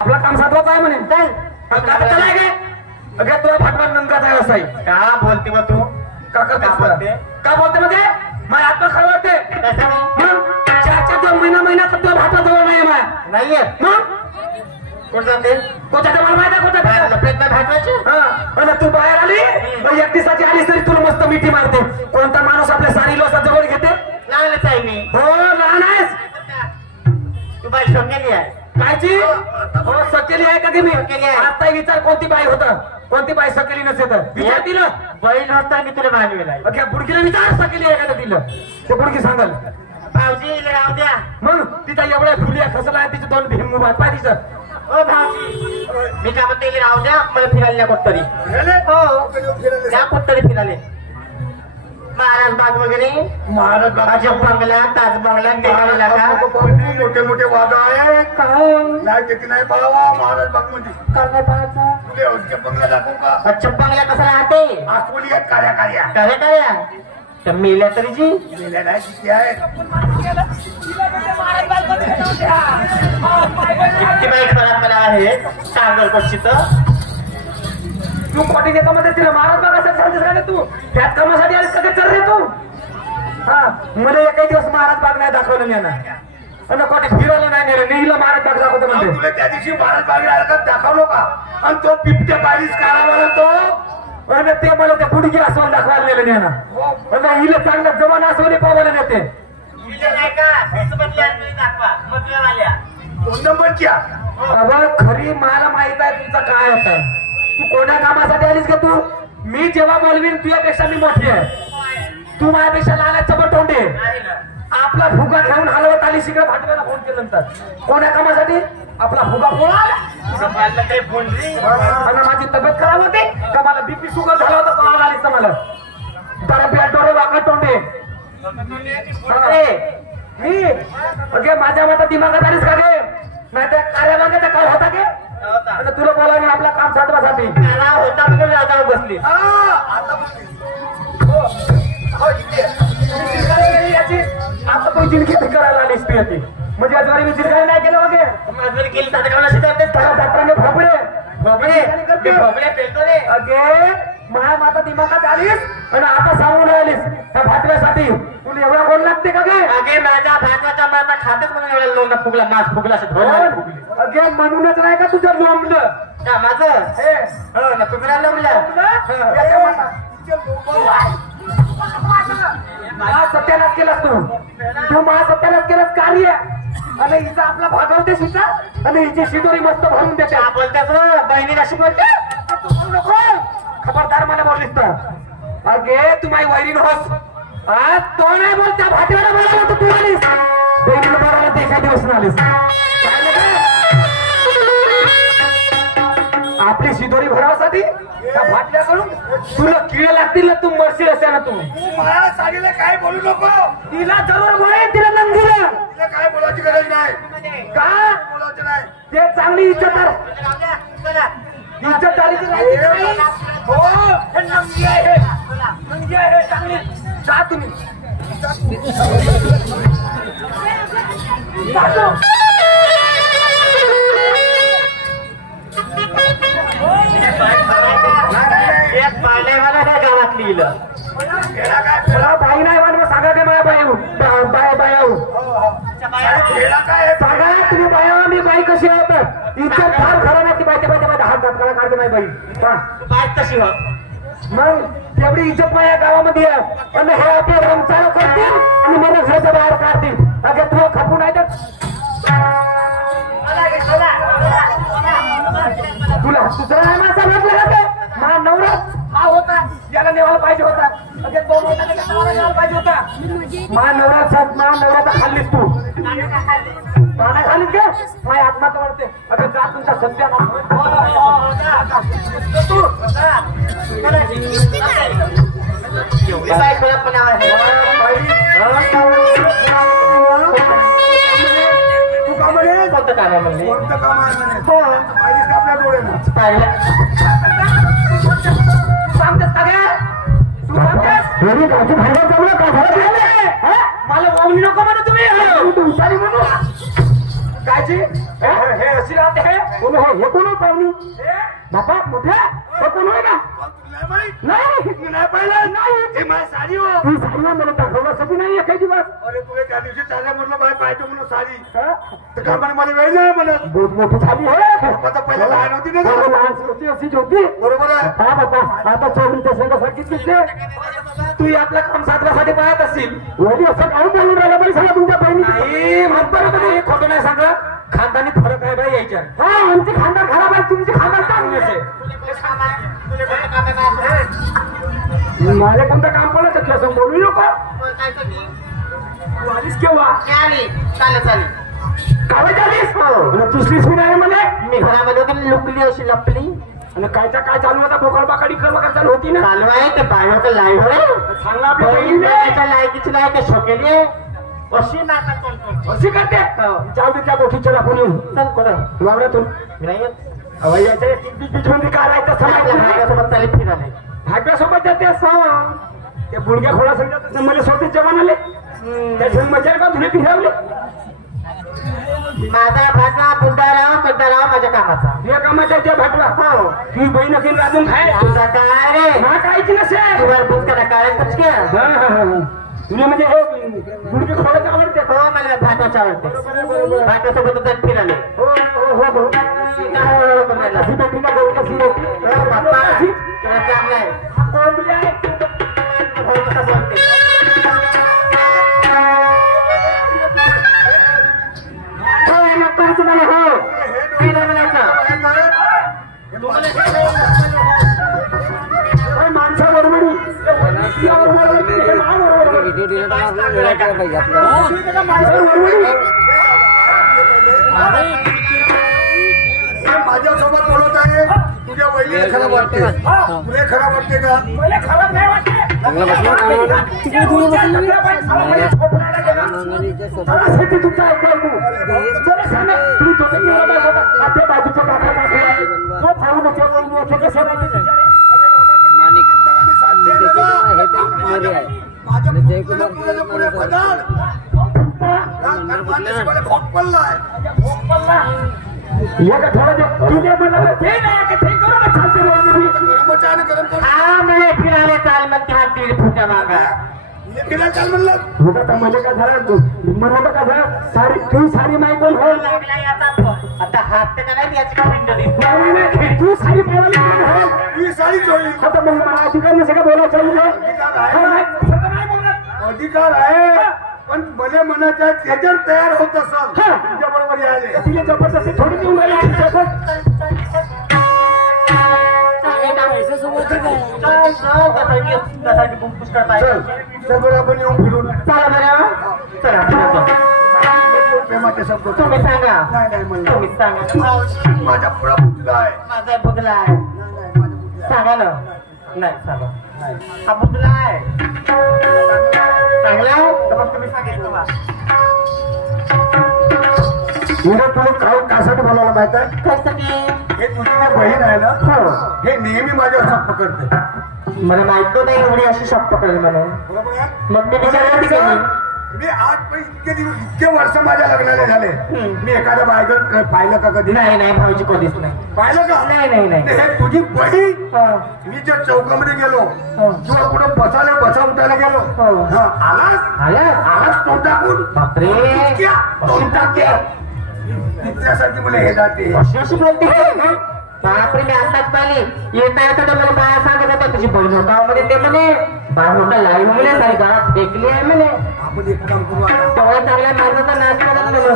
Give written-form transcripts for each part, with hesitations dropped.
आपला काम साधवायचं आहे म्हणे चल चला काय अगं तुला भागवान नंदराचा आहे असाई का बोलते मग तू का करते का बोलते मध्ये माझ्या आत्मा खरं वाटते चारच्या 2 महिन्यात तुला भाटा जवळ नाही नाहीये मग कोण जाते कोणाच्या मला माहिती आहे कोणत्या प्रयत्न भागवायचे आणि तू बाहेर आली एक दिवसाची आलीस तरी तुला मस्त मिठी मारते कोणता माणूस आपल्या सारी लोसा जवळ घेते लहानच आहे मी हो लहान आहेस तू बाई शोधलेली आहे कायची हो सकेली आहे का की मी आता विचार कोणती बाई होता कोणती बाई सकेली नसे तर विचार तिला बैल होता मी तुला मानवेला अख्या बुडकीला विचार सकेली आहे का तिला ते बुडकी सांगाल भाऊजी राहू द्या मग तिचा एवढ्या फुल्या खसला आहे तिचे 2 भीम बात पाय तिचं ओ भाऊजी मी काय म्हणते राहू द्या मला फिरायला कुठतरी हो त्या कुठतरी फिरायला महाराज बाग वगैरे महाराज अजब बंगला ताज बंगला निघाला का मोठे मोठे वादा आहे नाही ते नाही पाहावा महाराज बाग मध्ये काय पाहायचं तुले बंगला दाखवू का अच्छा बंगला कसा राहते आसवली आहेत कार्या कार्या काय काय तर मेल्या तरी जी गेल्या नाही किती आहे किती बाई खराब मला आहे सांगल कशीच तू कोटी देता मध्ये तिला महाराज बाग असं सांगतेस का तू त्याच कामासाठी आलीस का चल रे तू हा मला एकही दिवस महाराज बाग नाही दाखवलं नाही ना आणि कोटी फिरवलं नाही नेलं नेहिला महाराज बाग दाखवतो म्हणजे तुला त्या दिवशी महाराज बागेला का दाखवलो का आणि तो बिबट्या बारीस काढावा तो आणि ते मला त्या पुढची आसवण दाखवायला नेलं नाही ना आणि हिला चांगलं जवान आसवणी पावायला नेते दोन नंबरच्या अबा खरी मला माहित आहे तुमचं काय होतं तू कोणा कामासाठी आलीस का तू मी जेव्हा बोलवीन तुझ्यापेक्षा मी मोठी आहे तू माझ्यापेक्षा लहान आहे चबट तोंडे आपला फुगा घेऊन हलवत आली शिकडे भाटव्याला फोन केल्यानंतर कोण्या कामासाठी आपला फुगा पोळाला आणि माझी तब्येत खराब होते का मला बीपी शुगर झाला होता कोणाला आलीस तर मला बऱ्यापैकी डोळे वाकड तोंडे मी अगे माझ्या मतात दिमागात आलीस का गे नाही त्या कार्यालयाचा काळ होता गे आता तुला बोलावी आपला काम साधवासाठी होता म्हणून राजावर बसली आता तू जिंदगी करायला आलीस तू याची म्हणजे आजवारी मी जिरगाई नाही केलं वगैरे माझ्यावर केली साधं कामाला शिकवते त्याला डॉक्टरांनी भोपळे पेलतो रे अगे माझ्या माता दिमागात आलीस आणि आता सांगून राहिलीस त्या भाटव्यासाठी तुला एवढा गोड लागते का गे अगे माझ्या भाजवाचा माता खातच म्हणून एवढा लोंडा फुगला मास फुगला असं अगे म्हणूनच नाही का तुझं लोंबलं का माझं हे हो ना फुगला लोंबला सत्यानाश केलास तू महा सत्यानाश केलास कार्य आणि हिचा आपला भागवतेस हिचा आणि हिची शिदोरी मस्त भरून देते बोलतेस बहिणीला अशी बोलते नको खबरदार मला बोललीस तर अगे तू माझी वैरीण होस आज तो नाही बोल त्या भाटीवाला बोलायला तर तू आलीस बहिणीला बोलायला ते एका दिवस आलीस आपली शिदोरी भरावासाठी त्या भाटल्याकडून तुला किडे लागतील ना तू मरशील असे ना तू मला सांगितलं काय बोलू नको तिला जरूर बोलेल तिला नंदीला तिला काय बोलायची गरज नाही का बोलायचं नाही ते चांगली इज्जतदार इज्जतदारीची नाही हो हे नंदी आहे नंदी आहे चांगली जा तुम्ही एक पाण्यावाला त्या गावात लिहिलं बाई नाही म्हणून सांगा ते माझ्या बाई बाया सांगा तुम्ही बाया मी बाई कशी होत इज्जत फार खरं नाही ती बाई हात दात काढते माझी बाई बाय तशी हो मग तेवढी इज्जत माझ्या गावामध्ये आहे आणि हे आपले रंगचाळ करतील आणि मला घराच्या बाहेर काढतील अगं तुला खपू नाही तर तुला दुसरा नाही माझा म्हटलं का ते माझा नवरा हा होता याला नेवायला पाहिजे होता अगे 2 होता नेवायला पाहिजे होता माझा नवऱ्याचा खाल्लीस तू पाण्या खालीस का माझ्या आत्मात वाढते अगं जा तुमच्या सध्या काय खराब तू का म्हणे कोणतं काम आहे म्हणजे कोणतं काम आहे म्हणे पाहिजेस का आपल्या डोळ्यानं पाहिलं सांगतेस का गे तू सांगतेस मला वावणी नको म्हणू तुम्ही हुशारी म्हणू कायची हे अशी राहते हे कोण हो हे कोण पाहुणी बापा मोठे हे कोण होय ना नाही नाही पाहिलं नाही हे माझी साडी हो ती साडी मला दाखवण्यासाठी नाही एका दिवस अरे तुला त्या दिवशी चालल्या म्हटलं बाय पाहिजे म्हणून साडी तर कामाने मला वेळ नाही म्हणत बहुत मोठी साडी आहे आता पहिला लहान होती ना लहान होती अशीच होती बरोबर आहे हा बाबा आता 24 तासांसाठी दिसते तू आपल्या काम साधण्यासाठी पाहत असशील एवढी असं काय बोलून राहिला बाई सगळं तुमच्या बहिणी नाही म्हणतो ना हे खोटं नाही सांगत खानदानी फरक आहे बाई यायच्या हा आमची खानदान खराब आहे तुमची खानदान चांगली असेल मला कोणतं काम पडलं असं बोलू नको तू आलीस केव्हा चालेल काय झालीस दुसरी सून आहे म्हणे मी घरामध्ये होती लुकली अशी लपली आणि कायचा काय चालू होता बोकड बाकडी कर चालू होती ना चालू आहे ते बाहेर लाईव्ह आहे सांगा आपल्या बहिणीला लायकीची नाही ते शोकेली अशी नाटक अशी करते जाऊ दे त्या गोष्टीच्या दाखवून येऊन चल कोण वावरातून नाही बिचमध्ये काय राहायचं भाग्यासोबत चालेल फिराले भाग्यासोबत जाते असं ते बुडग्या खोळा समजा मला स्वतः जवान आले त्याच्या मजा का तुला फिरवले माझा भागा बुड्डाराव माझ्या कामाचा तुझ्या कामाच्या त्या भाटला हो तुझी बहीण असेल राजून खाय तुझा काय रे हा कायची नसेल तुझ्या बुक करा काय कुछ क्या तुला म्हणजे हे गुडघे खोळाचं आवडते हो मला भाटाचं आवडते भाटासोबत जात फिराले हो हो हो कशी भेटली ना गहू कशी भेटली बाप्पा चांगला आहे कोंबली आहे हो कसं बोलते माणसाबरोबर माझ्यासोबत बोलत आहे तुझ्या वहिनीला खराब वाटते तुला खराब वाटते का मला खराब नाही वाटते तुमचा ऐकू तुम्ही दोघे बाजूच्या तो खाऊ नको कसं फिरायला चाल म्हणते हात दीड फुटा मागा म्हणजे काय झालं मला काय झालं सारी तू सारी माहिती हो आता हात ते काय याची का तू सारी पाहिजे ही साडीच होईल आता मग मला अधिकार नसे का बोलायचं अधिकार आहे पण भले मनाच्या त्याच्यावर तयार होत असाल तुझ्या बरोबर यायले तिला जबरदस्ती थोडी देऊन सगळं आपण येऊन फिरून चला बरं चला प्रेमाचे शब्द तुम्ही सांगा नाही नाही म्हणलं तुम्ही सांगा माझा पुढा बुजला आहे माझा बुगला आहे सांगा ना नाही सांगा हा बुगला आहे चांगला आहे तर मग तुम्ही सांगितलं बा तुला काय कासाठी बोलायला माहित आहे कशासाठी हे तुझी जी बहीण आहे ना हो हे नेहमी माझ्यावर हात पकडते मला माहित नाही एवढी अशी शब्द पडेल म्हणून बरोबर आहे मग मी विचारलं केली मी आज पण इतके वर्ष माझ्या लग्नाला झाले मी एखाद्या बायगन पाहिलं का कधी नाही नाही भाऊजी कधीच नाही पाहिलं का नाही नाही नाही हे तुझी बहीण हा. मी ज्या चौकामध्ये गेलो किंवा कुठं बसा उठायला गेलो हो. आलाच तोंड टाकून बापरे तोंड टाकते त्यासाठी मला हे जाते अशी बोलते बापरे मी आताच पाहिली येता येता तर मला बाया सांगत होता तुझी बहीण होता म्हणे ते म्हणे बाहेर होता लाईव्ह म्हणे सारी गावात फेकली आहे म्हणे आपण एक काम करू आता. तेव्हा चांगल्या माझं तर नाच करत नाही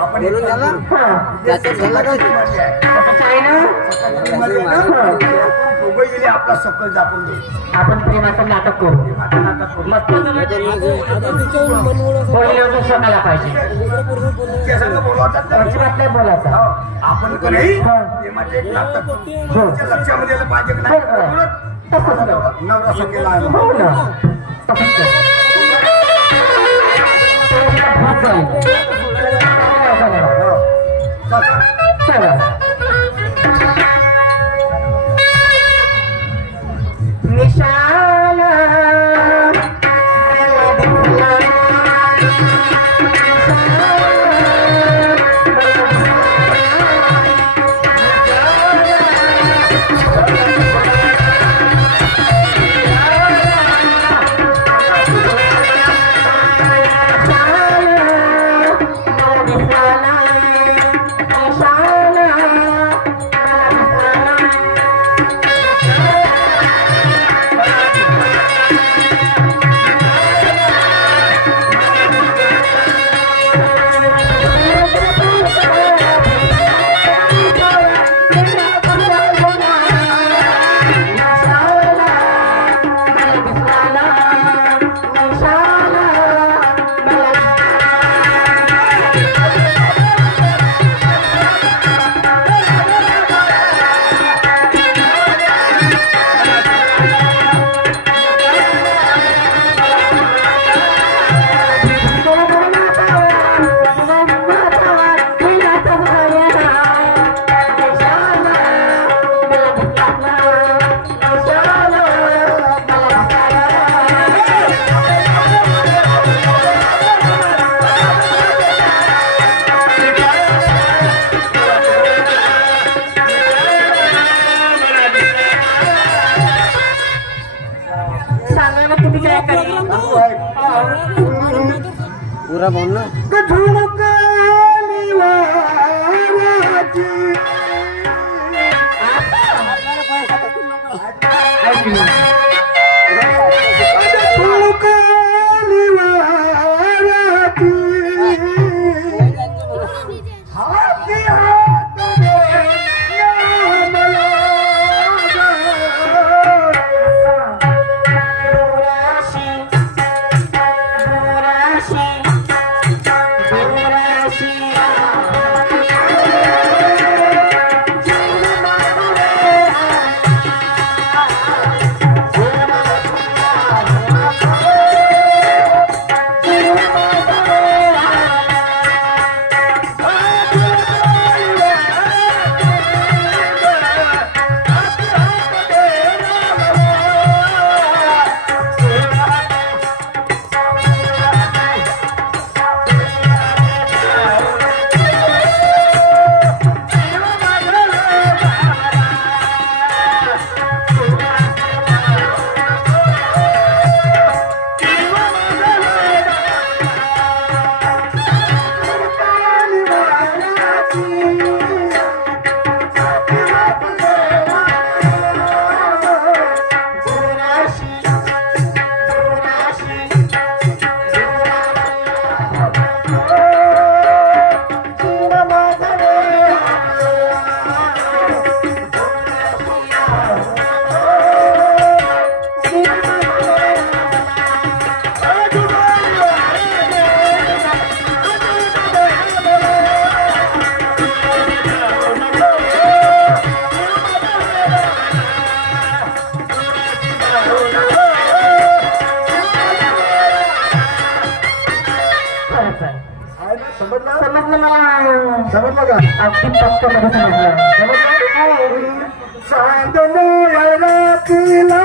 आपण एक काम करू. माझी आहे. कसं आहे ना दोघं गेले आपला सकल दाखवून दे आपण प्रेमाचं नाटक करू आता नाटक करू. मस्त बोलले होतं स्वतःला पाहिजे त्यासाठी बोलवतात ना. अजिबात नाही बोलायचं आपण का नाही प्रेमाचे एक नाटक करू. तुमच्या लक्षामध्ये आलं पाहिजे की नाही तसंच कर. नवरा संगीला आहे. हो ना तसंच कर. चला निशाला बोल ना झुणकाली वाराची झुणकाली वाराची हाती हात समजलं का अगदी फक्त मध्ये समजलं चांदण्याला तिला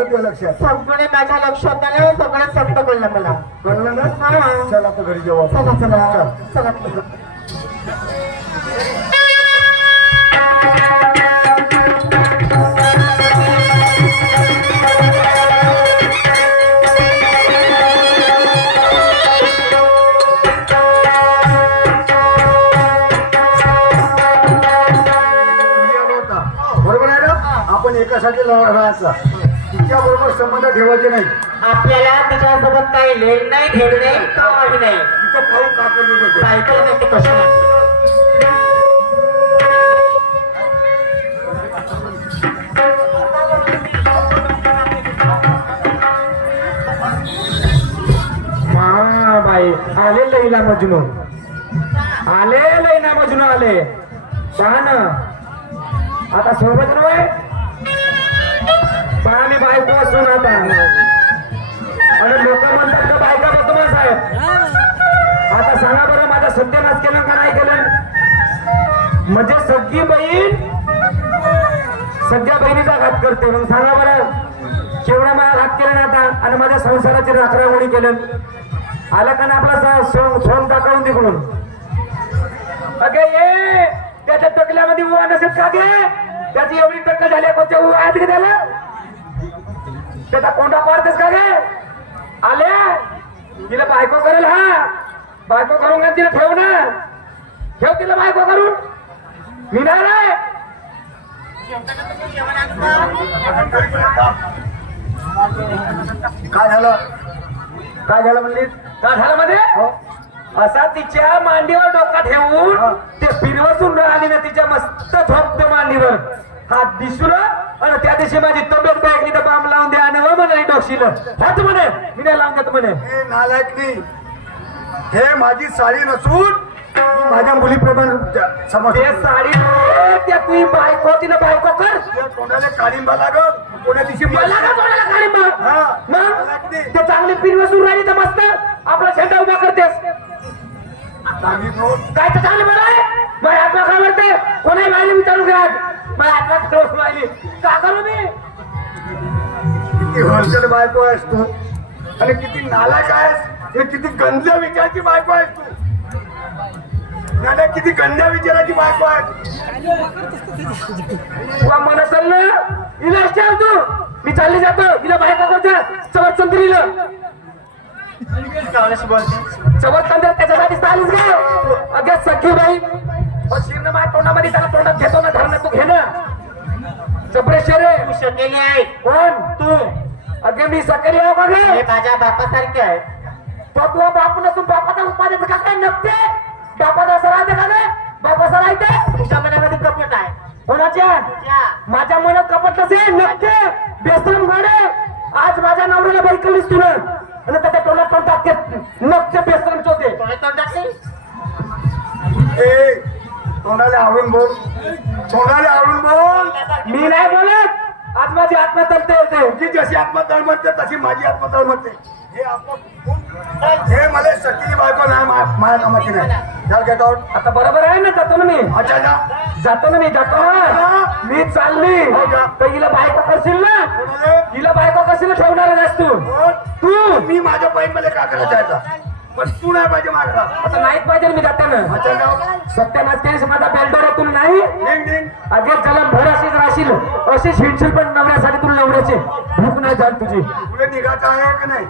सगळे माझ्या लक्षात आलं सगळं सप्त कळलं मला कळलं ना चला आता घरी जेव्हा चला चला चला बरोबर आहे ना आपण एकासाठी राहायचा तिच्या बरोबर संबंध ठेवायचे नाही आपल्याला तिच्यासोबत काही लेण नाही घेण नाही काही नाही तिथं पाहून कापड होते सायकल नाही ते कशी बाई आले लैला मजनू आले लैला मजनू आले पहा ना आता सोबत नव्हे पहा मी बायको असून आता आणि लोक म्हणतात का बायका बदमाश साहेब आता सांगा बरं माझा सत्यानाश केलं का नाही केलं म्हणजे सगळी बहीण सगळ्या बहिणीचा घात करते मग सांगा बरं केवढा मला घात केला ना आता आणि माझ्या संसाराची राखरावणी केलं आला का ना आपला सोन टाकावून तिकडून अगे ये त्याच्या टकल्यामध्ये उवा नसेल का गे? त्याची एवढी टक्कल झाली कोणत्या उवा आहेत का त्याला? त्याचा कोंडा पाडतेस का गे? आल्या तिला बायको करेल. हा बायको करून का तिला ठेव ना, ठेव तिला बायको करून. मी नाही रे. काय झालं? काय झालं म्हणलीस? काय झालं मध्ये? असा तिच्या मांडीवर डोका ठेवून ते फिरवसून राहिली ना तिच्या मस्त झोपते मांडीवर. हात दिसलं आणि त्या दिवशी माझी तब्येत बॅगली तर बाम लावून द्या आणि म्हणे डोशील हात म्हणे मी नाही लावून देत म्हणे. हे नालायकनी, हे माझी साडी नसून माझ्या मुलीप्रमाणे समज. ते साडी त्या तुझी बायको तिला बायको कर. कोणाला काळिंबा लागल, कोणा दिवशी मला का कोणाला काढीन हा. मग ते चांगली फिरवसून राहिली तर मस्त आपला झेंडा उभा करतेस. काय तर चांगलं बरं आहे. माझ्या हातला काय म्हणते कोणाही राहिली विचारू घ्या. माझ्या हातला खरं राहिली का करू मी? किती होलसेल बायको आहेस तू आणि किती नालायक आहेस. हे किती गंध्या विचाराची बायको आहेस तू. नाल्या किती गंध्या विचाराची बायको आहे. तुला मन असेल ना इलाज ठेव तू. मी चालली जातो तिला बायका करता चवत चंद्रीला चवत चंद्र त्याच्यासाठी चालीस गे. अगे सखी बाई शिरनं माझ्या तोंडामध्ये त्याला तोंडात घेतो ना धरणं तू घे ना. चपरेश्वर तू शकेली आहे. कोण तू अगे मी सकरी आहो का गे? हे माझ्या बापासारखे आहे. तो तुझा बाप नसून बापाचा उत्पादन का काय नसते. बापाचा असं राहते का गे? बापाचा राहते. तुमच्या मनामध्ये कपट आहे. कोणाच्या? तुझ्या. माझ्या मनात कपट नसेल नसते. बेसरम गाडे आज माझ्या नवऱ्याला बैकलीस तुला आणि त्याच्या तोंडात तोंड टाकते नकचे बेसरम चोते. कोणी तोंडातली? ए तोंडाला आवडून बोल, तोंडाला आवडून बोल. मी नाही बोलत. आज माझी आत्मा तलते येते. तुझी जशी आत्मा तळमळते तशी माझी आत्मा तळमळते. हे हे मला सकीली बायको नाही, माझ्या कामाची नाही. चल गेट आउट. आता बरोबर आहे ना जातो ना मी. अच्छा जा. जातो ना मी जातो ना. मी चालली हो का? तर हिला बायको करशील ना. कोणाला? हिला बायको करशील ठेवणार आहेस तू. कोण? तू मी माझ्या बहीण मध्ये का करायचं आहे? पण तू नाही पाहिजे माझा. आता नाहीच पाहिजे मी जाते ना. अच्छा जाऊ. सत्यानाश केस माझा बेल्टर तुला नाही. निघ निघ. अगे जलम भर अशीच राहशील अशी शिणशील पण नवऱ्यासाठी तुला नवऱ्याचे भूक नाही जात तुझी. पुढे निघायचं आहे का नाही?